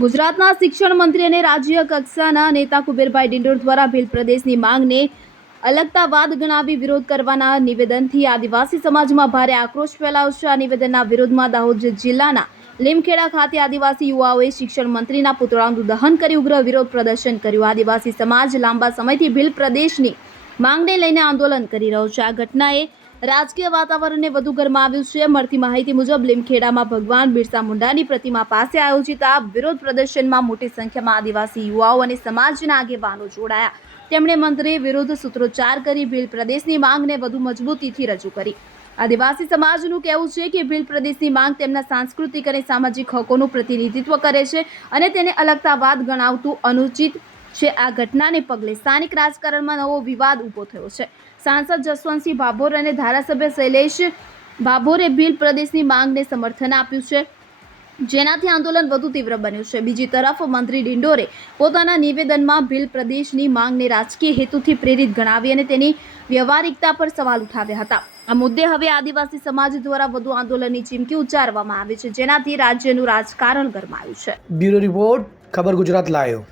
ગુજરાતના શિક્ષણ મંત્રી અને રાજ્ય કક્ષાના નેતા કુબેરભાઈ ડિંડોર દ્વારા ભીલ પ્રદેશની માંગને અલગતાવાદ ગણાવી વિરોધ કરવાના નિવેદનથી આદિવાસી સમાજમાં ભારે આક્રોશ ફેલાવશે. આ નિવેદનના વિરોધમાં દાહોદ જિલ્લાના લીમખેડા ખાતે આદિવાસી યુવાઓએ શિક્ષણ મંત્રીના પુતળાનું દહન કરી ઉગ્ર વિરોધ પ્રદર્શન કર્યું. આદિવાસી સમાજ લાંબા સમયથી ભીલ પ્રદેશની માંગને લઈને આંદોલન કરી રહ્યો છે. આ ઘટનાએ રાજકીય વાતાવરણને વધુ ગરમાવ્યું છે. મળતી માહિતી મુજબ લીમખેડામાં ભગવાન બિરસા મુંડાની પ્રતિમા પાસે આયોજિત આ વિરોધ પ્રદર્શનમાં મોટી સંખ્યામાં આદિવાસી યુવાઓ અને સમાજના આગેવાનો જોડાયા. તેમણે મંત્રીએ વિરુદ્ધ સૂત્રોચ્ચાર કરી, ભીલ પ્રદેશની માંગને વધુ મજબૂતીથી રજૂ કરી. આદિવાસી સમાજનું કહેવું છે કે ભીલ પ્રદેશની માંગ તેમના સાંસ્કૃતિક અને સામાજિક હકોનું પ્રતિનિધિત્વ કરે છે અને તેને અલગતાવાદ ગણાવતું અનુચિત છે. આ ઘટનાને પગલે સ્થાનિક રાજકારણમાં નવો વિવાદ ઊભો થયો છે. સાંસદ જસવંતસિંહ ભાભોર અને ધારાસભ્ય શૈલેષ ભાભોરે ભીલ પ્રદેશની માંગને સમર્થન આપ્યું છે. જેનાથી આંદોલન વધુ તીવ્ર બન્યું છે. બીજી તરફ મંત્રી ડિંડોરે પોતાના નિવેદનમાં ભીલ પ્રદેશની માંગને રાજકીય હેતુથી પ્રેરિત ગણાવી અને તેની વ્યવહારિકતા પર સવાલ ઉઠાવ્યા હતા. આ મુદ્દે હવે આદિવાસી સમાજ દ્વારા વધુ આંદોલનની ચીમકી ઉચ્ચારવામાં આવી છે. જેનાથી રાજ્યનું રાજકારણ ગરમાયું છે. બ્યુરો રિપોર્ટ, ખબર ગુજરાત લાયો